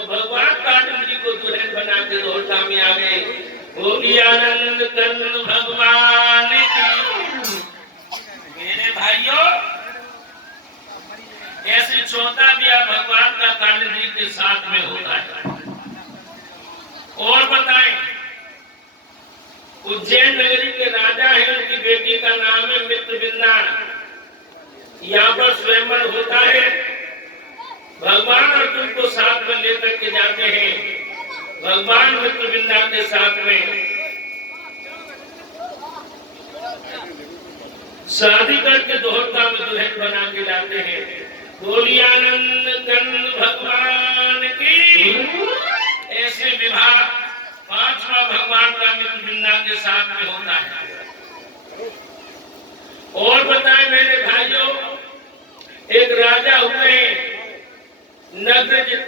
और भगवान काटन जी को दुल्हन बना के दौड़ता में आ गए। बोली आनंद कंद भगवान की। मेरे भाइयों, ऐसे चौथा ब्याह भगवान का काटन जी के साथ में होता है। और बताएं, उज्जैन नगरी के राजा है, उनकी बेटी का नाम है मित्रविंदा। यहाँ पर स्वयंवर होता है। भगवान अर्जुन को साथ में लेकर के जाते हैं। भगवान मित्रविंदा के साथ में शादी करके दोहरता में दुल्हन बना के लाते हैं। बोली आनंद कंद भगवान की। ऐसे विवाह पांचवा भगवान का मित्रविंदा के साथ में होता है। और बताएं मेरे भाइयों, एक राजा हुए नग्नजित,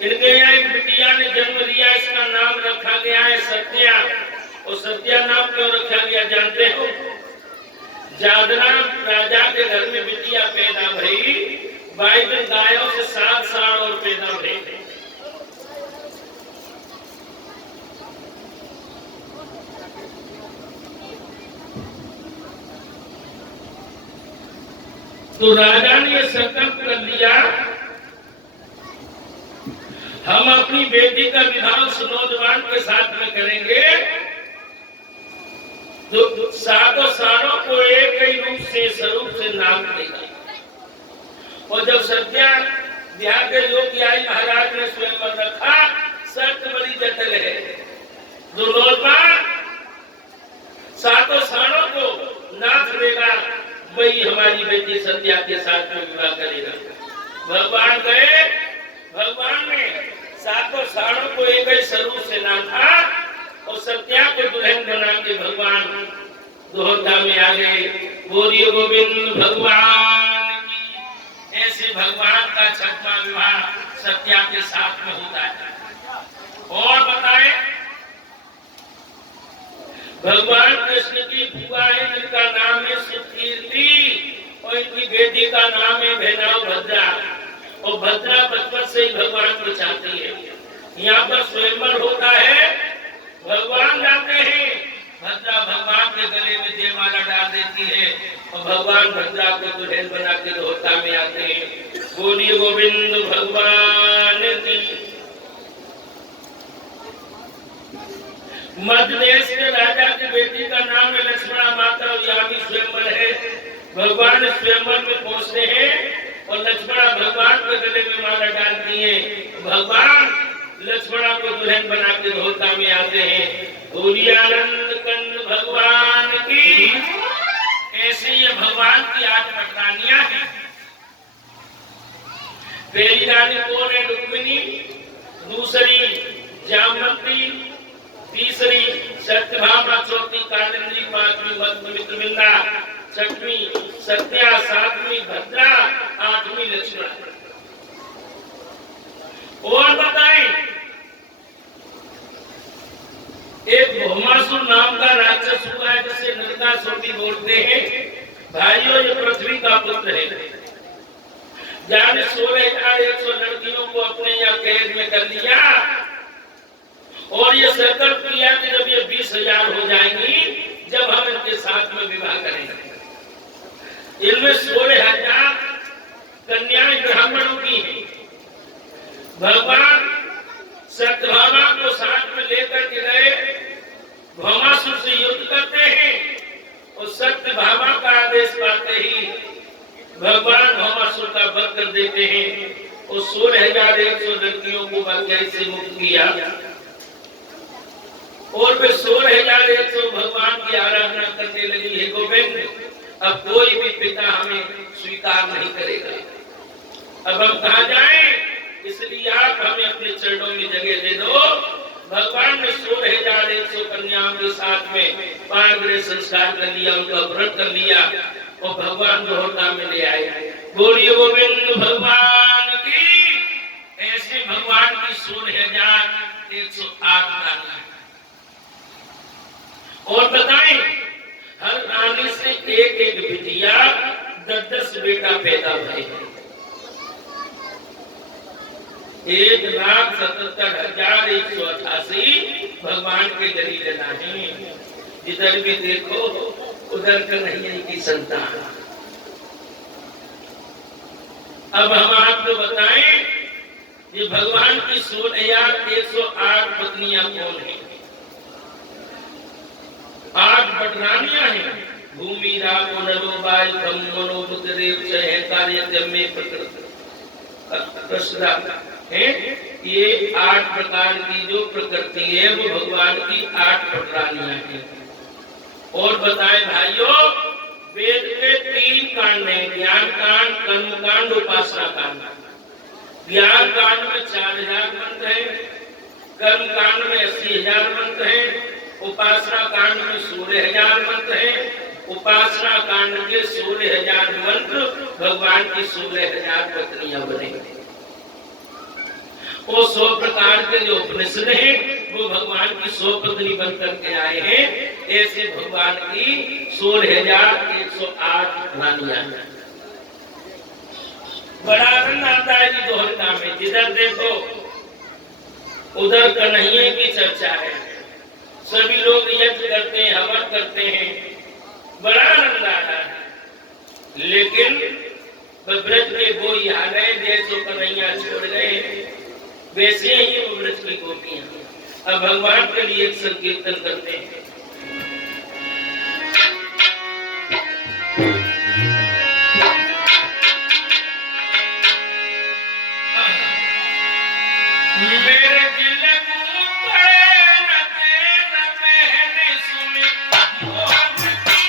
इनके यहाँ एक बिटिया ने जन्म लिया, इसका नाम रखा गया है सत्या। और सत्या नाम क्यों रखा गया जानते हो? जादरा राजा के घर में बिटिया पैदा भई, 22 गायों से 7 साल और पैदा भई। तो राजा ने यह संकल्प कर लिया, हम अपनी बेटी का विवाह उस नौजवान के साथ में करेंगे तो 7 सालों को एक ही रूप से स्वरूप से नाम देगा। और जब सत्या ब्याह के योग आई, महाराज ने स्वयंवर रखा। शर्त बड़ी जटिल है। जो नौजवान 7 सालों को नाथ देगा, वही हमारी बेटी सत्या के साथ में विवाह करेगा। भगवान गए, भगवान ने 7 सालों को एक ही स्वरूप से नाथा और सत्या को दुल्हन बना के भगवान दोहरता में आ गए। बोलिए गोविंद भगवान की। ऐसे भगवान का 6वां विवाह सत्या के साथ में होता है। और बताएं, भगवान कृष्ण की बुआ है जिनका नाम है सुकीर्ति, और इनकी बेटी का नाम है भेनाव भद्रा। और भद्रा बचपन से ही भगवान को चाहती है। यहाँ पर स्वयंवर होता है, भगवान जाते हैं, भद्रा भगवान के गले में जयमाला डाल देती है और भगवान भद्रा को दुल्हन बना के दोहरता में आते हैं। बोलिए गोविंद भगवान की। मध्य देश के राजा की बेटी का नाम है लक्ष्मणा माता, और यहाँ भी स्वयंवर है। भगवान स्वयंवर में पहुंचते हैं और लक्ष्मणा भगवान के गले में माला डालती है। भगवान लक्ष्मणा को दुल्हन बना के दोहरता में आते हैं। बोलिए आनंद कंद भगवान की। ऐसे ये भगवान की 8 रानियां हैं। पहली रानी कौन है? रुक्मिणी। दूसरी जामवंती, तीसरी सत्यभामा, चौथी कादम्बरी, 5वीं मित्रविंदा, 6वीं सत्या, 7वीं भद्रा, 8वीं लक्ष्मणा। और बताएं, एक भौमासुर नाम का राक्षस हुआ है जिसे नरकासुर भी बोलते हैं। भाइयों, ये पृथ्वी का पुत्र है। जाने 16,100 लड़कियों को अपने यहाँ कैद में कर लिया और ये संकल्प किया कि जब ये 20,000 हो जाएंगी, जब हम इनके साथ में विवाह करेंगे। इनमें 16,000 कन्याएं ब्राह्मणों की हैं। भगवान सत्यभामा को साथ में लेकर के गए, भौमासुर से युद्ध करते हैं और सत्यभामा का आदेश पाते ही भगवान भौमासुर का वध कर देते हैं और 16,100 लड़कियों को बंधन से मुक्त किया। और वे 16,100 भगवान की आराधना करने लगी। है गोविंद, अब कोई भी पिता हमें स्वीकार नहीं करेगा। अब हम कहाँ जाएं? इसलिए आप हमें अपने चरणों में जगह दे दो। भगवान ने 16,100 कन्याओं के साथ में 5 ग्रह संस्कार कर लिया, उनका व्रत कर लिया और भगवान दोहरता में ले आए। बोलिए गोविंद भगवान की। ऐसे भगवान की 16,108 रानी। और बताएं, हर रानी से एक बिटिया, 10 बेटा पैदा भरे। 1,77,188 भगवान के दलील नहीं। जिधर भी देखो उधर कन्हैया की संतान। अब हम आपको बताएं ये भगवान की 16,108 पत्नियां कौन है। 8 पटरानियां हैं। भूमि रागो नरो वायु मनो बुद्धदेव है कार्य में प्रकृति है। ये 8 प्रकार की जो प्रकृति है वो भगवान की 8 पटरानियां हैं। और बताए भाइयों वेद के 3 कांड हैं, ज्ञान कांड, कर्म कांड, उपासना कांड। ज्ञान कांड में 4,000 मंत्र हैं, कर्म कांड में 80,000 मंत्र हैं, उपासना कांड में 16,000 मंत्र हैं। उपासना कांड के 16,000 मंत्र भगवान की 16,000 पत्नियां बने। वो 100 प्रकार के जो उपनिषद हैं वो भगवान की 100 पत्नी बनकर के आए हैं। ऐसे भगवान की 16,108 रानियां हैं। बड़ा आनंद आता है कि दोहरता में जिधर देखो उधर कन्हैया की चर्चा है। सभी लोग यज्ञ करते हैं, हवन करते हैं, बड़ा आनंद आता है। लेकिन ब्रज के वो यहाँ गए जैसो कन्हैया छोड़ गए वैसे ही वो ब्रज की गोपियां अब भगवान के लिए एक संकीर्तन करते हैं। मेरे दिल को पड़े न तेरे पहने सुने मोहन की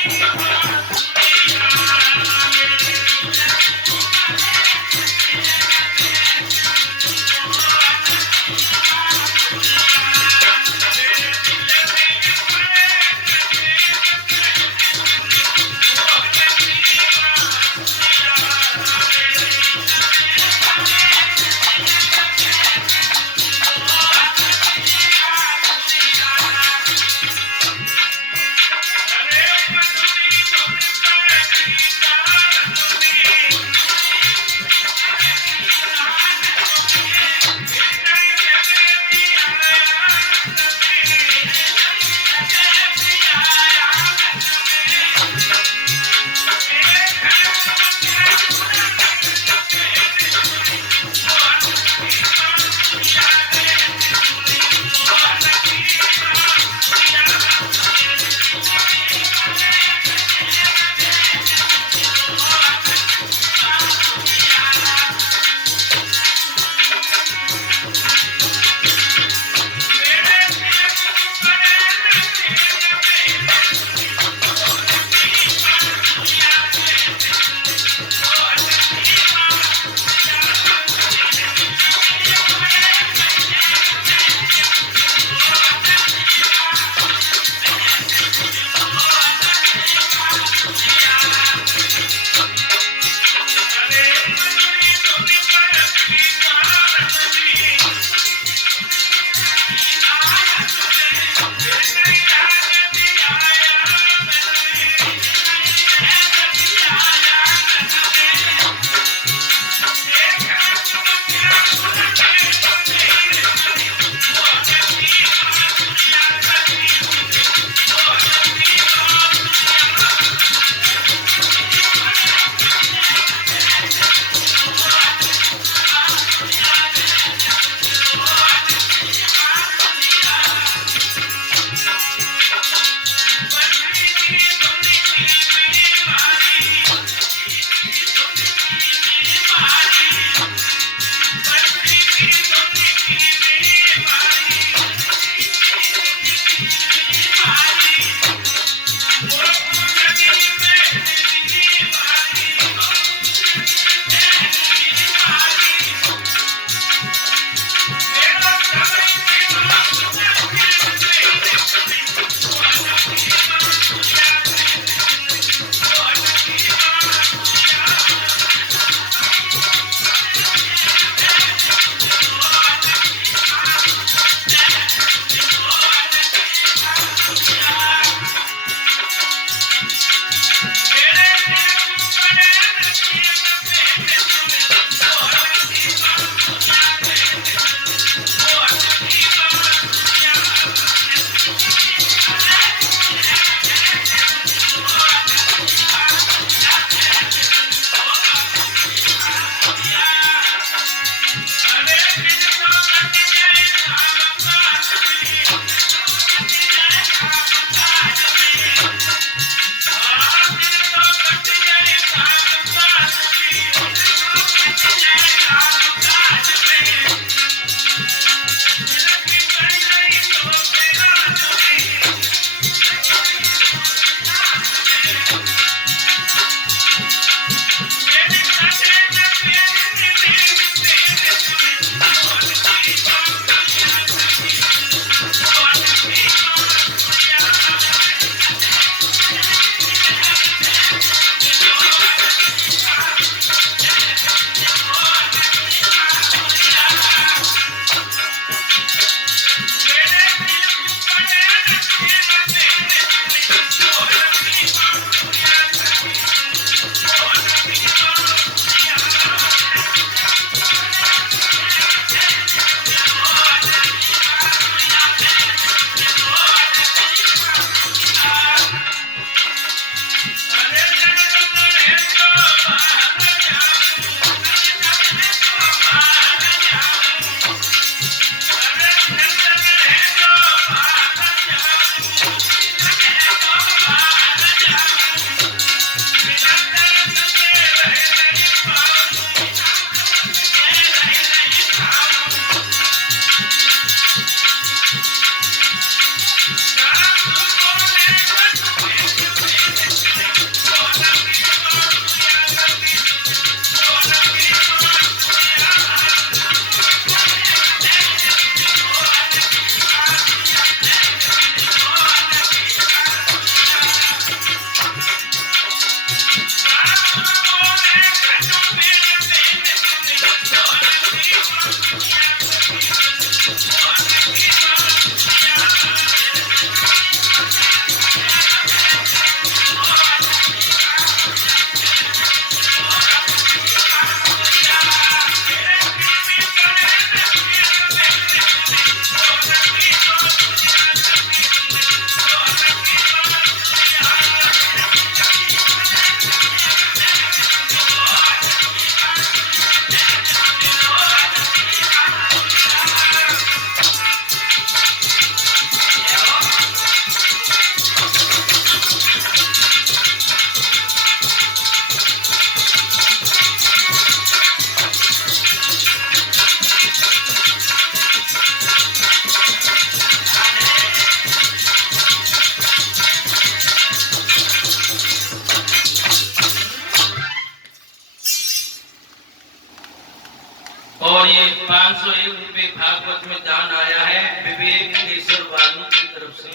और ये 501 रुपये भागवत में दान आया है विवेक केसर वालू की तरफ से,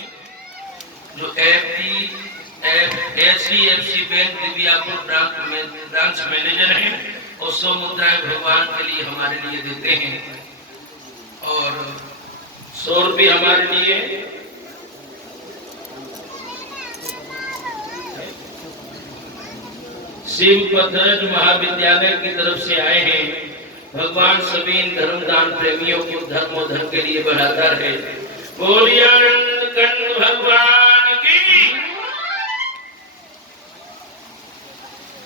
जो HDFC bank Divyapur branch manager हैं और 100 मुद्राएं भगवान के लिए हमारे लिए देते हैं और 100 रुपये हमारे लिए शिव पथरज महाविद्यालय की तरफ से आए हैं। भगवान सभी धर्मदान प्रेमियों को धर्म और धर्म के लिए बढ़ाता है। बोलिए आनंद कंठ भगवान